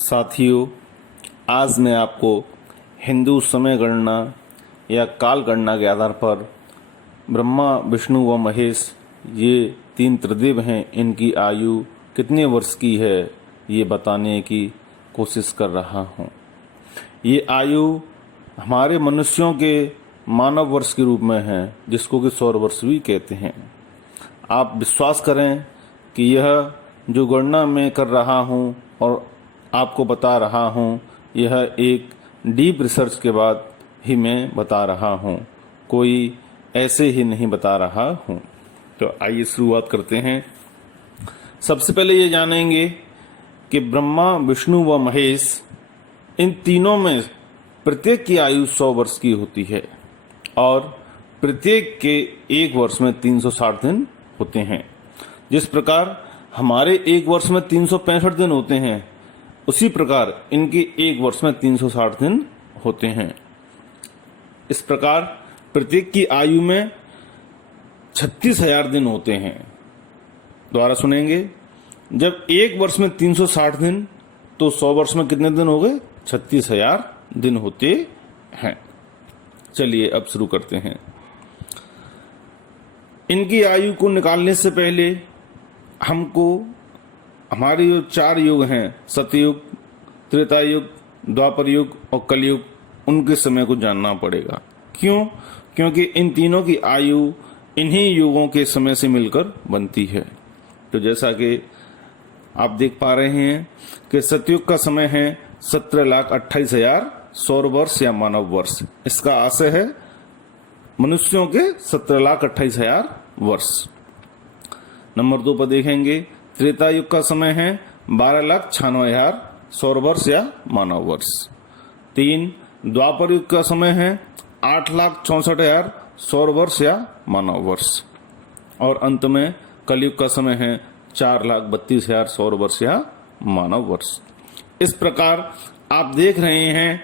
साथियों, आज मैं आपको हिंदू समय गणना या काल गणना के आधार पर ब्रह्मा, विष्णु व महेश ये तीन त्रिदेव हैं, इनकी आयु कितने वर्ष की है ये बताने की कोशिश कर रहा हूँ। ये आयु हमारे मनुष्यों के मानव वर्ष के रूप में है, जिसको कि सौर वर्ष भी कहते हैं। आप विश्वास करें कि यह जो गणना मैं कर रहा हूँ और आपको बता रहा हूँ, यह एक डीप रिसर्च के बाद ही मैं बता रहा हूँ, कोई ऐसे ही नहीं बता रहा हूँ। तो आइए शुरुआत करते हैं। सबसे पहले ये जानेंगे कि ब्रह्मा, विष्णु व महेश इन तीनों में प्रत्येक की आयु 100 वर्ष की होती है और प्रत्येक के एक वर्ष में 360 दिन होते हैं। जिस प्रकार हमारे एक वर्ष में 365 दिन होते हैं, उसी प्रकार इनके एक वर्ष में 360 दिन होते हैं। इस प्रकार प्रत्येक की आयु में 36,000 दिन होते हैं। दोबारा सुनेंगे, जब एक वर्ष में 360 दिन तो 100 वर्ष में कितने दिन हो गए? 36,000 दिन होते हैं। चलिए अब शुरू करते हैं। इनकी आयु को निकालने से पहले हमको हमारे जो 4 युग हैं, सतयुग, त्रेता युग, द्वापर युग और कलयुग, उनके समय को जानना पड़ेगा। क्यों? क्योंकि इन तीनों की आयु इन्हीं युगों के समय से मिलकर बनती है। तो जैसा कि आप देख पा रहे हैं कि सतयुग का समय है 17,28,000 सौर वर्ष या मानव वर्ष। इसका आशय है मनुष्यों के 17,28,000 वर्ष। नंबर 2 पर देखेंगे, त्रेता युग का समय है 12,96,000 सौर वर्ष या मानव वर्ष। 3, द्वापर युग का समय है 8,64,000 सौर वर्ष या मानव वर्ष। और अंत में कलयुग का समय है 4,32,000 सौर वर्ष या मानव वर्ष। इस प्रकार आप देख रहे हैं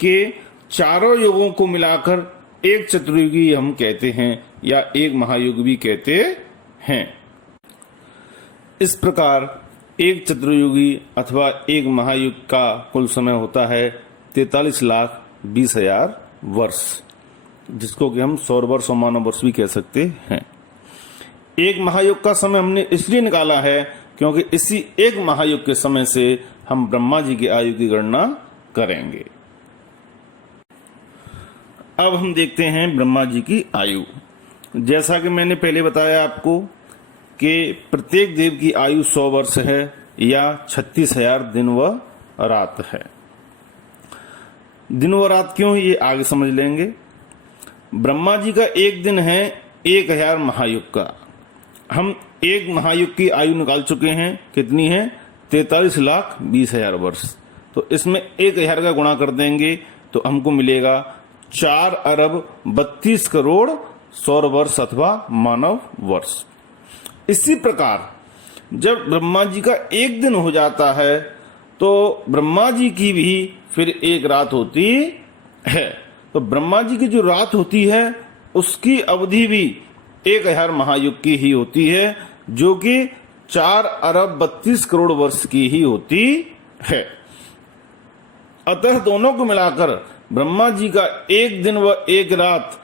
कि चारों युगों को मिलाकर एक चतुर्युगी हम कहते हैं या एक महायुग भी कहते हैं। इस प्रकार एक चतुर्युगी अथवा एक महायुग का कुल समय होता है 43,20,000 वर्ष, जिसको कि हम सौर वर्ष और मानव वर्ष भी कह सकते हैं। एक महायुग का समय हमने इसलिए निकाला है क्योंकि इसी एक महायुग के समय से हम ब्रह्मा जी की आयु की गणना करेंगे। अब हम देखते हैं ब्रह्मा जी की आयु। जैसा कि मैंने पहले बताया आपको कि प्रत्येक देव की आयु 100 वर्ष है या 36,000 दिन व रात है। दिन व रात क्यों, ये आगे समझ लेंगे। ब्रह्मा जी का एक दिन है 1000 महायुग का। हम एक महायुग की आयु निकाल चुके हैं, कितनी है? 43,20,000 वर्ष। तो इसमें 1000 का गुणा कर देंगे तो हमको मिलेगा 4,32,00,00,000 सौर वर्ष अथवा मानव वर्ष। इसी प्रकार जब ब्रह्मा जी का एक दिन हो जाता है तो ब्रह्मा जी की भी फिर एक रात होती है। तो ब्रह्मा जी की जो रात होती है उसकी अवधि भी 1000 महायुग की ही होती है, जो कि 4,32,00,00,000 वर्ष की ही होती है। अतः दोनों को मिलाकर ब्रह्मा जी का एक दिन व एक रात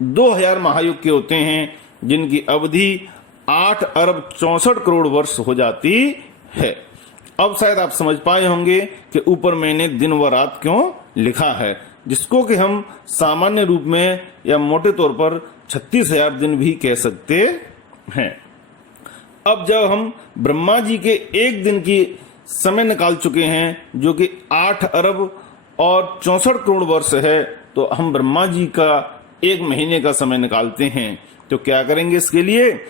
2000 महायुग के होते हैं, जिनकी अवधि 8,64,00,00,000 वर्ष हो जाती है। अब शायद आप समझ पाए होंगे कि ऊपर मैंने दिन व रात क्यों लिखा है, जिसको कि हम सामान्य रूप में या मोटे तौर पर 36,000 दिन भी कह सकते हैं। अब जब हम ब्रह्मा जी के एक दिन की समय निकाल चुके हैं, जो कि 8,64,00,00,000 वर्ष है, तो हम ब्रह्मा जी का एक महीने का समय निकालते हैं। तो क्या करेंगे इसके लिए?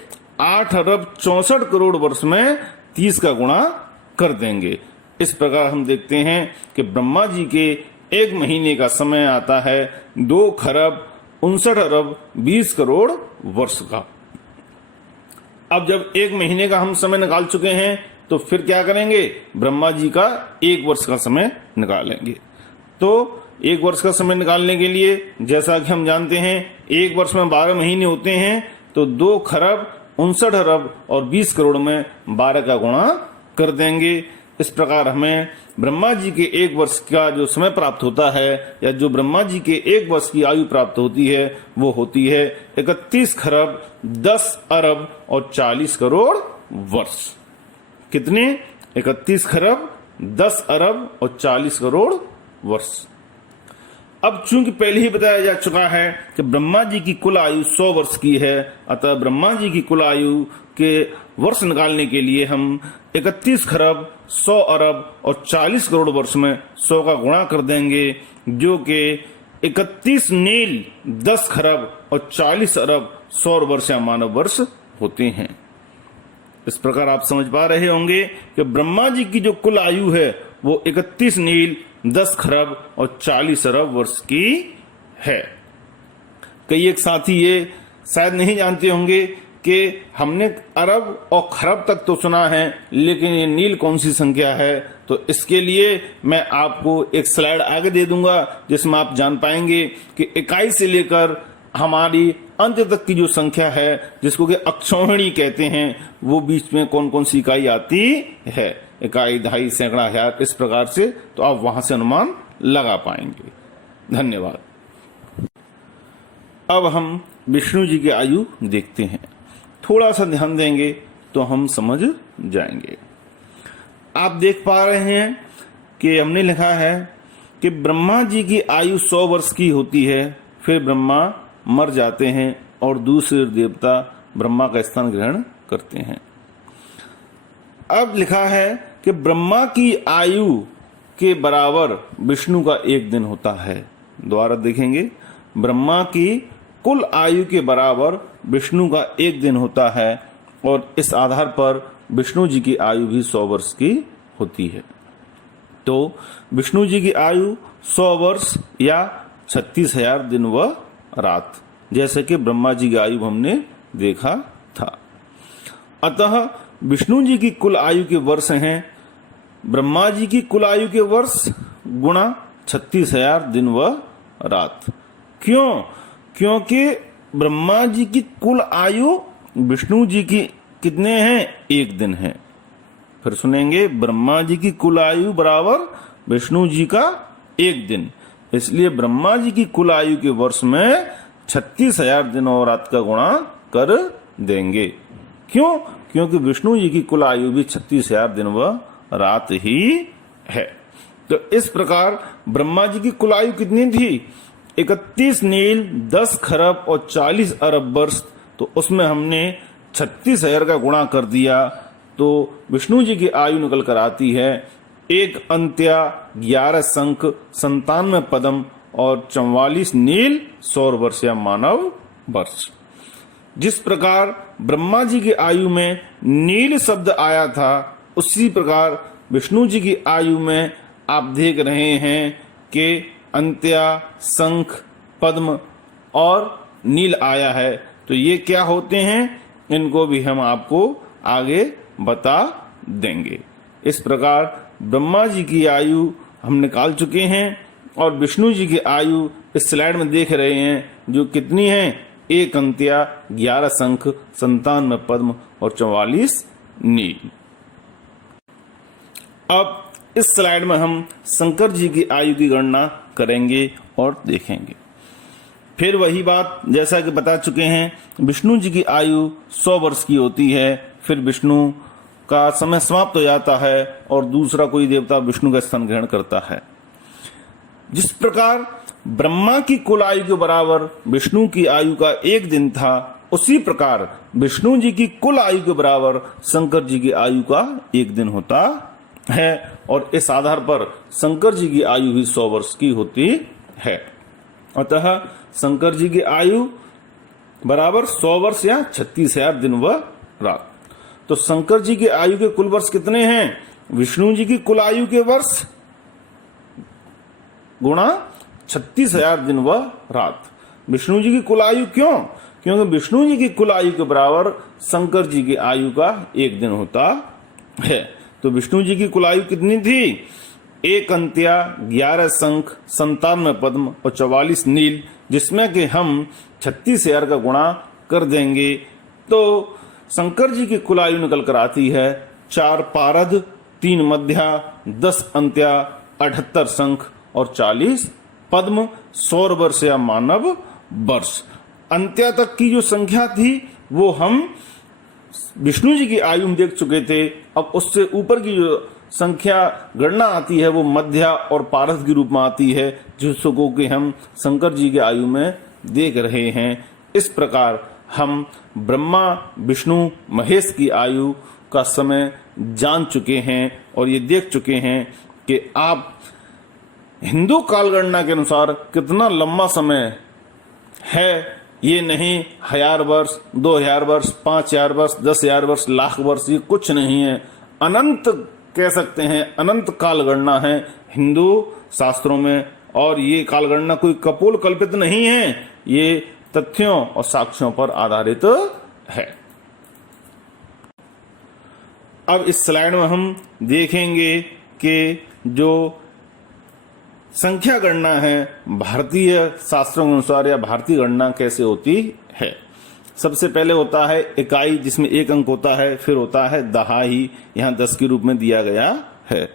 8,64,00,00,000 वर्ष में 30 का गुणा कर देंगे। इस प्रकार हम देखते हैं कि ब्रह्मा जी के एक महीने का समय आता है 2,59,20,00,000 वर्ष का। अब जब एक महीने का हम समय निकाल चुके हैं तो फिर क्या करेंगे? ब्रह्मा जी का एक वर्ष का समय निकालेंगे। तो एक वर्ष का समय निकालने के लिए जैसा कि हम जानते हैं एक वर्ष में 12 महीने होते हैं, तो 2,59,20,00,000 में 12 का गुणा कर देंगे। इस प्रकार हमें ब्रह्मा जी के 1 वर्ष का जो समय प्राप्त होता है, या जो ब्रह्मा जी के 1 वर्ष की आयु प्राप्त होती है, वो होती है 31 खरब 10 अरब और 40 करोड़ वर्ष। कितने? 31 खरब 10 अरब और 40 करोड़ वर्ष। अब चूंकि पहले ही बताया जा चुका है कि ब्रह्मा जी की कुल आयु 100 वर्ष की है, अतः ब्रह्मा जी की कुल आयु के वर्ष निकालने के लिए हम 31 खरब 100 अरब और 40 करोड़ वर्ष में 100 का गुणा कर देंगे, जो कि 31 नील 10 खरब और 40 अरब सौर वर्ष या मानव वर्ष होते हैं। इस प्रकार आप समझ पा रहे होंगे कि ब्रह्मा जी की जो कुल आयु है वो 31 नील 10 खरब और 40 अरब वर्ष की है। कई एक साथी ये शायद नहीं जानते होंगे कि हमने अरब और खरब तक तो सुना है, लेकिन ये नील कौन सी संख्या है। तो इसके लिए मैं आपको एक स्लाइड आगे दे दूंगा, जिसमें आप जान पाएंगे कि इकाई से लेकर हमारी अंत तक की जो संख्या है, जिसको कि अक्षौहिणी कहते हैं, वो बीच में कौन कौन सी इकाई आती है। इकाई, दहाई, सैकड़ा, हजार, इस प्रकार से तो आप वहां से अनुमान लगा पाएंगे। धन्यवाद। अब हम विष्णु जी की आयु देखते हैं। थोड़ा सा ध्यान देंगे तो हम समझ जाएंगे। आप देख पा रहे हैं कि हमने लिखा है कि ब्रह्मा जी की आयु 100 वर्ष की होती है, फिर ब्रह्मा मर जाते हैं और दूसरे देवता ब्रह्मा का स्थान ग्रहण करते हैं। अब लिखा है कि ब्रह्मा की आयु के बराबर विष्णु का 1 दिन होता है। दोबारा देखेंगे, ब्रह्मा की कुल आयु के बराबर विष्णु का 1 दिन होता है, और इस आधार पर विष्णु जी की आयु भी 100 वर्ष की होती है। तो विष्णु जी की आयु 100 वर्ष या 36,000 दिन व रात, जैसे कि ब्रह्मा जी की आयु हमने देखा था। अतः विष्णु जी की कुल आयु के वर्ष हैं ब्रह्मा जी की कुल आयु के वर्ष गुणा 36,000 दिन व रात। क्यों? क्योंकि ब्रह्मा जी की कुल आयु विष्णु जी की कितने हैं? 1 दिन है। फिर सुनेंगे, ब्रह्मा जी की कुल आयु बराबर विष्णु जी का 1 दिन, इसलिए ब्रह्मा जी की कुल आयु के वर्ष में 36,000 दिन और रात का गुणा कर देंगे। क्यों? क्योंकि विष्णु जी की कुल आयु भी 36,000 दिन व रात ही है। तो इस प्रकार ब्रह्मा जी की कुल आयु कितनी थी? 31 नील 10 खरब और 40 अरब वर्ष। तो उसमें हमने 36,000 का गुणा कर दिया, तो विष्णु जी की आयु निकल कर आती है 1 अंत्या 11 शंख 97 पद्म और 44 नील सौर वर्ष या मानव वर्ष। जिस प्रकार ब्रह्मा जी की आयु में नील शब्द आया था, उसी प्रकार विष्णु जी की आयु में आप देख रहे हैं कि अंत्या, शंख, पद्म और नील आया है। तो ये क्या होते हैं, इनको भी हम आपको आगे बता देंगे। इस प्रकार ब्रह्मा जी की आयु हम निकाल चुके हैं, और विष्णु जी की आयु इस स्लाइड में देख रहे हैं, जो कितनी है? 1 अंत्या 11 शंख 97 पद्म और 44 नील। अब इस स्लाइड में हम शंकर जी की आयु की गणना करेंगे और देखेंगे। फिर वही बात जैसा कि बता चुके हैं, विष्णु जी की आयु 100 वर्ष की होती है, फिर विष्णु का समय समाप्त हो जाता है और दूसरा कोई देवता विष्णु का स्थान ग्रहण करता है। जिस प्रकार ब्रह्मा की कुल आयु के बराबर विष्णु की आयु का 1 दिन था, उसी प्रकार विष्णु जी की कुल आयु के बराबर शंकर जी की आयु का 1 दिन होता है, और इस आधार पर शंकर जी की आयु भी 100 वर्ष की होती है। अतः शंकर जी की आयु बराबर 100 वर्ष या 36,000 दिन व रात। तो शंकर जी की आयु के कुल वर्ष कितने हैं? विष्णु जी की कुल आयु के वर्ष गुणा 36,000 दिन व रात। विष्णु जी की कुल आयु क्यों? क्योंकि विष्णु जी की कुल आयु के बराबर शंकर जी की आयु का 1 दिन होता है। तो विष्णु जी की कुल आयु कितनी थी? 1 अंत्या 11 शंख 97 पद्म और 44 नील, जिसमें कि हम 36,000 का गुणा कर देंगे तो शंकर जी की कुल आयु निकल कर आती है 4 पारद 3 मध्या, 10 अंत्या, 78 शंख और 40 पद्म, सौर वर्ष या मानव वर्ष। अंत्या तक की जो संख्या थी वो हम विष्णु जी की आयु में देख चुके थे। अब उससे ऊपर की जो संख्या गणना आती है वो मध्या और पारस के रूप में आती है, जिसको कि हम शंकर जी की आयु में देख रहे हैं। इस प्रकार हम ब्रह्मा विष्णु महेश की आयु का समय जान चुके हैं और ये देख चुके हैं कि आप हिंदू कालगणना के अनुसार कितना लंबा समय है। ये नहीं 1000 वर्ष, 2000 वर्ष, 5000 वर्ष, 10,000 वर्ष, लाख वर्ष, ये कुछ नहीं है। अनंत कह सकते हैं, अनंत कालगणना है हिंदू शास्त्रों में। और ये कालगणना कोई कपोल कल्पित नहीं है, ये तथ्यों और साक्ष्यों पर आधारित है। अब इस स्लाइड में हम देखेंगे कि जो संख्या गणना है भारतीय शास्त्रों के अनुसार या भारतीय गणना कैसे होती है। सबसे पहले होता है इकाई, जिसमें 1 अंक होता है, फिर होता है दहाई, यहाँ 10 के रूप में दिया गया है।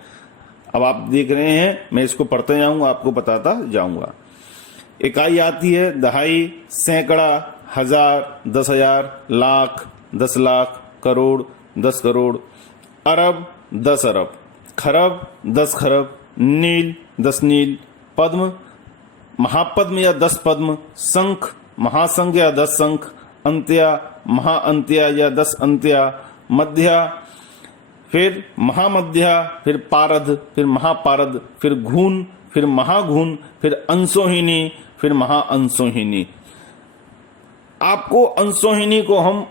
अब आप देख रहे हैं, मैं इसको पढ़ते जाऊंगा, आपको बताता जाऊंगा। इकाई आती है दहाई, सैकड़ा, 1000, 10,000, लाख, 10 लाख, करोड़, 10 करोड़, अरब, 10 अरब, खरब, 10 खरब, नील, 10 नील, पद्म, महापद्म या 10 पद्म, शंख, महाशंख या 10 शंख, अंत्या, महाअंत्या या 10 अंत्या, मध्या, फिर महामध्या, फिर पारद, फिर महापारद, फिर घून, फिर महाघून, फिर अंशोहिनी, फिर महाअंशोहिनी। आपको अंशोहिनी को हम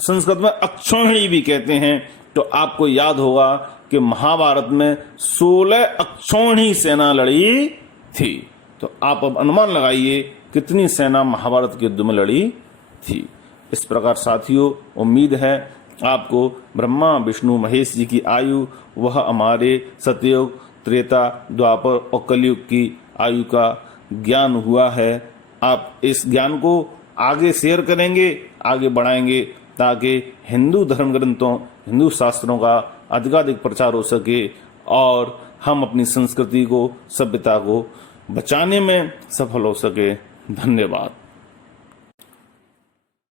संस्कृत में अक्षोहिणी भी कहते हैं। तो आपको याद होगा कि महाभारत में 16 अक्षोहिणी सेना लड़ी थी। तो आप अब अनुमान लगाइए कितनी सेना महाभारत के युद्ध में लड़ी थी। इस प्रकार साथियों, उम्मीद है आपको ब्रह्मा विष्णु महेश जी की आयु, वह हमारे सतयुग, त्रेता, द्वापर और कलयुग की आयु का ज्ञान हुआ है। आप इस ज्ञान को आगे शेयर करेंगे, आगे बढ़ाएंगे, ताकि हिंदू धर्म ग्रंथों, हिंदू शास्त्रों का अधिकाधिक प्रचार हो सके और हम अपनी संस्कृति को, सभ्यता को बचाने में सफल हो सके। धन्यवाद।